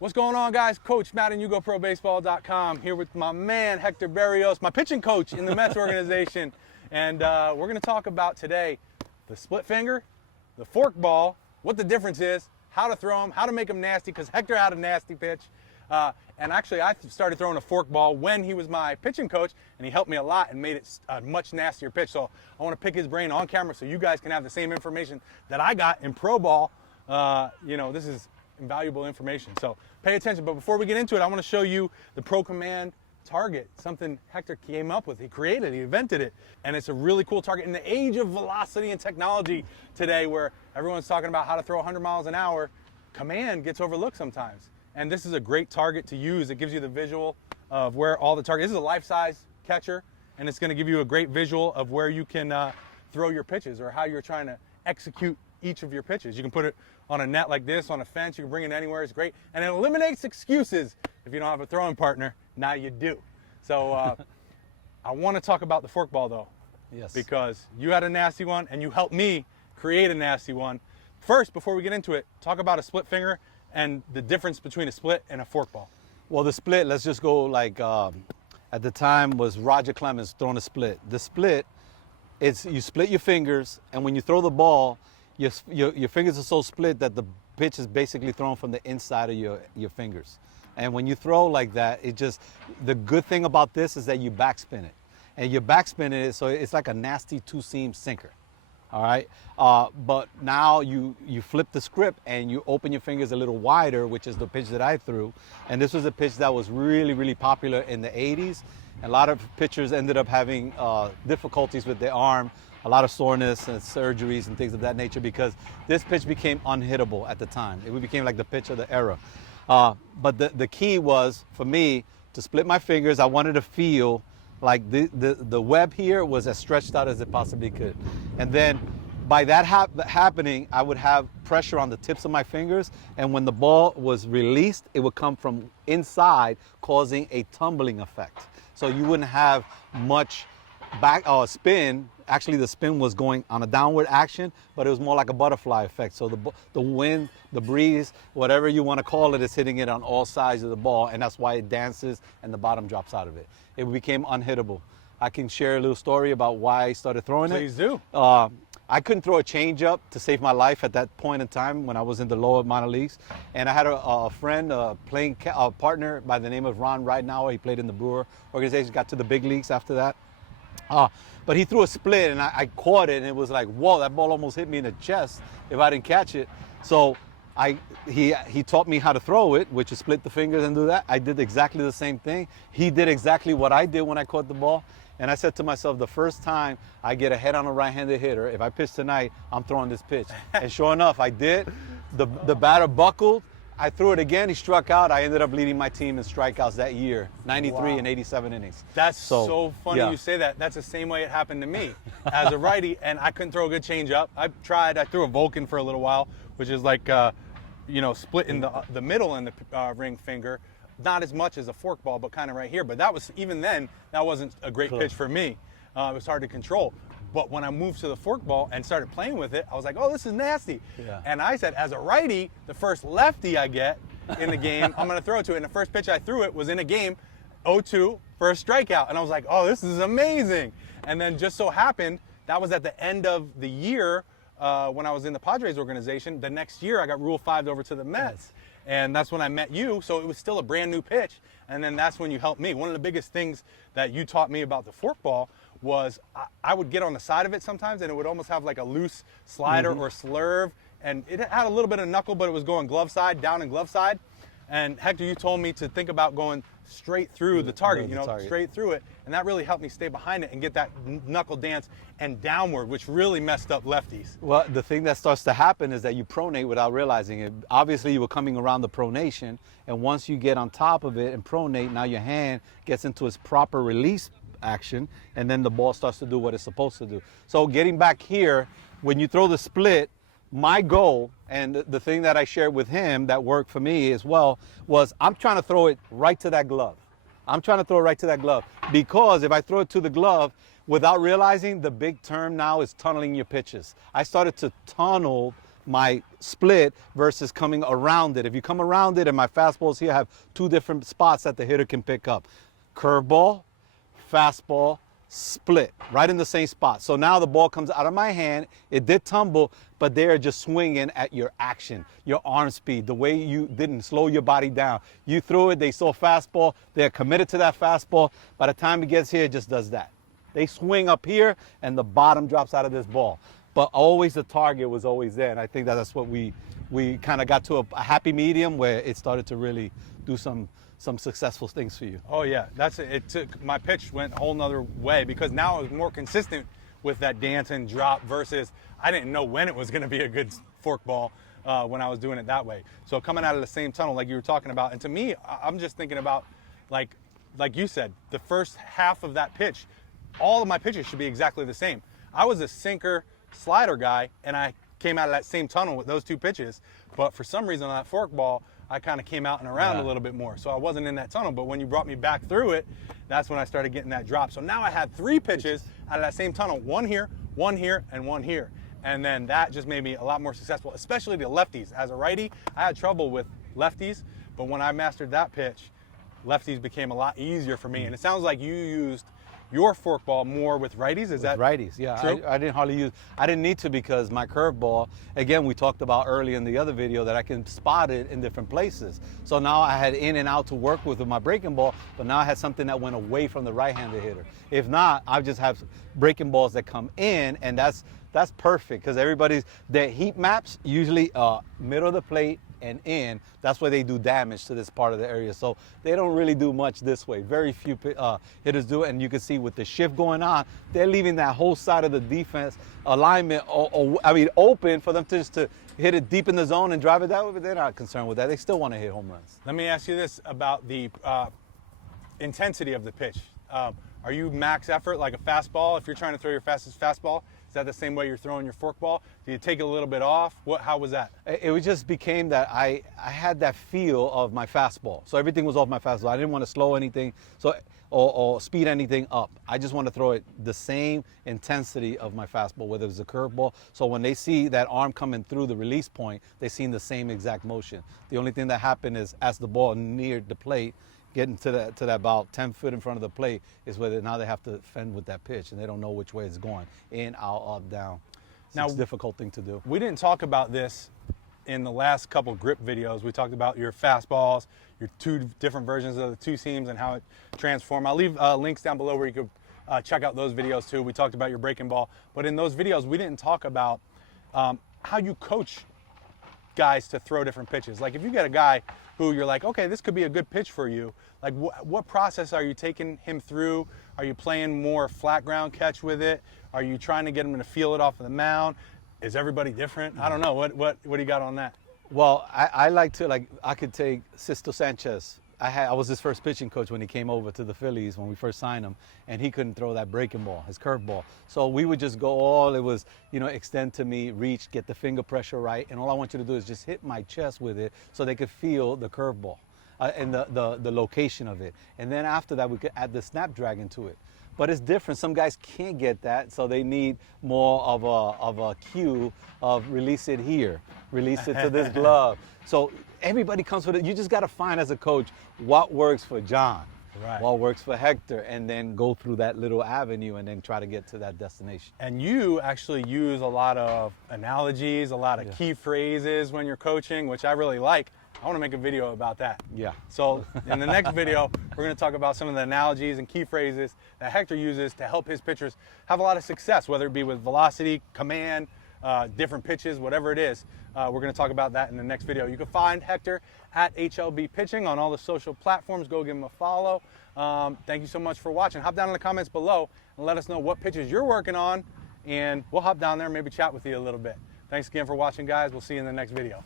What's going on, guys? Coach Matt and YouGoProBaseball.com here with my man Hector Berrios, my pitching coach in the Mets organization. And we're going to talk about today the split finger, the forkball, what the difference is, how to throw them, how to make them nasty, because Hector had a nasty pitch. And actually, I started throwing a forkball when he was my pitching coach, and he helped me a lot and made it a much nastier pitch. So I want to pick his brain on camera so you guys can have the same information that I got in pro ball. This is invaluable information, so pay attention. But before we get into it, I want to show you the Pro Command target, something Hector came up with. He created, he invented it, and it's a really cool target in the age of velocity and technology today, where everyone's talking about how to throw 100 miles an hour. Command gets overlooked sometimes, and this is a great target to use. It gives you the visual of where all the targets. This is a life-size catcher, and it's going to give you a great visual of where you can throw your pitches or how you're trying to execute each of your pitches. You can put it on a net like this, on a fence, you can bring it anywhere, it's great. And it eliminates excuses if you don't have a throwing partner. Now you do. So I want to talk about the forkball though. Yes. Because you had a nasty one and you helped me create a nasty one. First, before we get into it, talk about a split finger and the difference between a split and a forkball. Well, the split, let's just go like, at the time was Roger Clemens throwing a split. The split, it's you split your fingers, and when you throw the ball, your fingers are so split that the pitch is basically thrown from the inside of your fingers. And when you throw like that, the good thing about this is that you backspin it. And you're backspinning it, so it's like a nasty two-seam sinker. All right? But now you flip the script and you open your fingers a little wider, which is the pitch that I threw. And this was a pitch that was really, really popular in the 80s. A lot of pitchers ended up having difficulties with their arm, a lot of soreness and surgeries and things of that nature, because this pitch became unhittable at the time. It became like the pitch of the era. But the key was, for me, to split my fingers. I wanted to feel like the web here was as stretched out as it possibly could. And then by that happening, I would have pressure on the tips of my fingers, and when the ball was released, it would come from inside, causing a tumbling effect. So you wouldn't have much back spin. Actually, the spin was going on a downward action, but it was more like a butterfly effect. So the wind, the breeze, whatever you want to call it, is hitting it on all sides of the ball, and that's why it dances and the bottom drops out of it. It became unhittable. I can share a little story about why I started throwing it. Please do. I couldn't throw a changeup to save my life at that point in time when I was in the lower minor leagues. And I had a friend, a partner by the name of Ron Ridenauer. He played in the Brewer organization, got to the big leagues after that. But he threw a split, and I caught it, and it was like, whoa, that ball almost hit me in the chest if I didn't catch it. So he taught me how to throw it, which is split the fingers and do that. I did exactly the same thing. He did exactly what I did when I caught the ball. And I said to myself, the first time I get a head on a right-handed hitter, if I pitch tonight, I'm throwing this pitch. And sure enough, I did. The batter buckled. I threw it again. He struck out. I ended up leading my team in strikeouts that year, 93 and 87 innings. That's so funny yeah. You say that. That's the same way it happened to me as a righty, and I couldn't throw a good changeup. I threw a Vulcan for a little while, which is like, splitting the middle and the ring finger. Not as much as a forkball, but kind of right here. But even then, that wasn't a great pitch for me. It was hard to control. But when I moved to the forkball and started playing with it, I was like, oh, this is nasty. Yeah. And I said, as a righty, the first lefty I get in the game, I'm going to throw it to it. And the first pitch I threw it was in a game, 0-2 for a strikeout. And I was like, oh, this is amazing. And then just so happened, that was at the end of the year when I was in the Padres organization. The next year, I got Rule 5'd over to the Mets. And that's when I met you, so it was still a brand new pitch. And then that's when you helped me. One of the biggest things that you taught me about the forkball was I would get on the side of it sometimes, and it would almost have like a loose slider or slurve. And it had a little bit of knuckle, but it was going glove side, down and glove side. And Hector, you told me to think about going straight through the target, straight through it. And that really helped me stay behind it and get that knuckle dance and downward, which really messed up lefties. Well, the thing that starts to happen is that you pronate without realizing it. Obviously, you were coming around the pronation, and once you get on top of it and pronate, now your hand gets into its proper release action, and then the ball starts to do what it's supposed to do. So getting back here, when you throw the split, my goal, and the thing that I shared with him that worked for me as well, was I'm trying to throw it right to that glove. I'm trying to throw it right to that glove, because if I throw it to the glove, without realizing, the big term now is tunneling your pitches. I started to tunnel my split versus coming around it. If you come around it and my fastballs here, I have two different spots that the hitter can pick up. Curveball, fastball, split, right in the same spot. So now the ball comes out of my hand, it did tumble, but they're just swinging at your action, your arm speed, the way you didn't slow your body down. You threw it, they saw fastball, they're committed to that fastball. By the time it gets here, it just does that. They swing up here and the bottom drops out of this ball. But always the target was always there, and I think that's what we kind of got to a happy medium where it started to really do some successful things for you. Oh yeah, it took, my pitch went a whole nother way because now I was more consistent with that dance and drop versus I didn't know when it was going to be a good forkball when I was doing it that way. So coming out of the same tunnel like you were talking about, and to me, I'm just thinking about like you said, the first half of that pitch, all of my pitches should be exactly the same. I was a sinker slider guy and I came out of that same tunnel with those two pitches, but for some reason on that forkball, I kind of came out and around a little bit more. So I wasn't in that tunnel, but when you brought me back through it, that's when I started getting that drop. So now I had three pitches out of that same tunnel, one here, and one here. And then that just made me a lot more successful, especially the lefties. As a righty, I had trouble with lefties, but when I mastered that pitch, lefties became a lot easier for me. And it sounds like you used your forkball more with righties, is that righties? Yeah, true? I didn't hardly use, I didn't need to because my curveball, again, we talked about early in the other video that I can spot it in different places. So now I had in and out to work with my breaking ball, but now I had something that went away from the right-handed hitter. If not, I just have breaking balls that come in, and that's perfect because their heat maps usually middle of the plate and in. That's where they do damage to this part of the area. So they don't really do much this way. Very few hitters do it, and you can see with the shift going on, they're leaving that whole side of the defense alignment, open for them just to hit it deep in the zone and drive it that way, but they're not concerned with that. They still want to hit home runs. Let me ask you this about the intensity of the pitch. Are you max effort like a fastball? If you're trying to throw your fastest fastball, is that the same way you're throwing your forkball? Do you take it a little bit off? How was that? It just became that I had that feel of my fastball. So everything was off my fastball. I didn't want to slow anything or speed anything up. I just want to throw it the same intensity of my fastball, whether it's a curveball. So when they see that arm coming through the release point, they see the same exact motion. The only thing that happened is as the ball neared the plate, getting to that about 10 foot in front of the plate is where now they have to fend with that pitch, and they don't know which way it's going, in, out, up, down. Now, it's a difficult thing to do. We didn't talk about this in the last couple grip videos. We talked about your fastballs, your two different versions of the two seams and how it transformed. I'll leave links down below where you could check out those videos too. We talked about your breaking ball, but in those videos we didn't talk about how you coach guys to throw different pitches. Like if you get a guy who you're like, okay, this could be a good pitch for you, like what process are you taking him through? Are you playing more flat ground catch with it? Are you trying to get him to feel it off of the mound? Is everybody different? I don't know. What do you got on that? Well, I like to, I could take Sisto Sanchez. I was his first pitching coach when he came over to the Phillies when we first signed him, and he couldn't throw that breaking ball, his curveball. So we would just go it was, extend to me, reach, get the finger pressure right, and all I want you to do is just hit my chest with it so they could feel the curveball and the location of it. And then after that, we could add the snapdragon to it. But it's different. Some guys can't get that, so they need more of a cue of release it here, release it to this glove. So everybody comes with it. You just got to find as a coach what works for John, right, what works for Hector, and then go through that little avenue and then try to get to that destination. And you actually use a lot of analogies, a lot of key phrases when you're coaching, which I really like. I want to make a video about that. Yeah. So in the next video, we're going to talk about some of the analogies and key phrases that Hector uses to help his pitchers have a lot of success, whether it be with velocity, command, different pitches, whatever it is. We're going to talk about that in the next video. You can find Hector at HLB Pitching on all the social platforms. Go give him a follow. Thank you so much for watching. Hop down in the comments below and let us know what pitches you're working on, and we'll hop down there and maybe chat with you a little bit. Thanks again for watching, guys. We'll see you in the next video.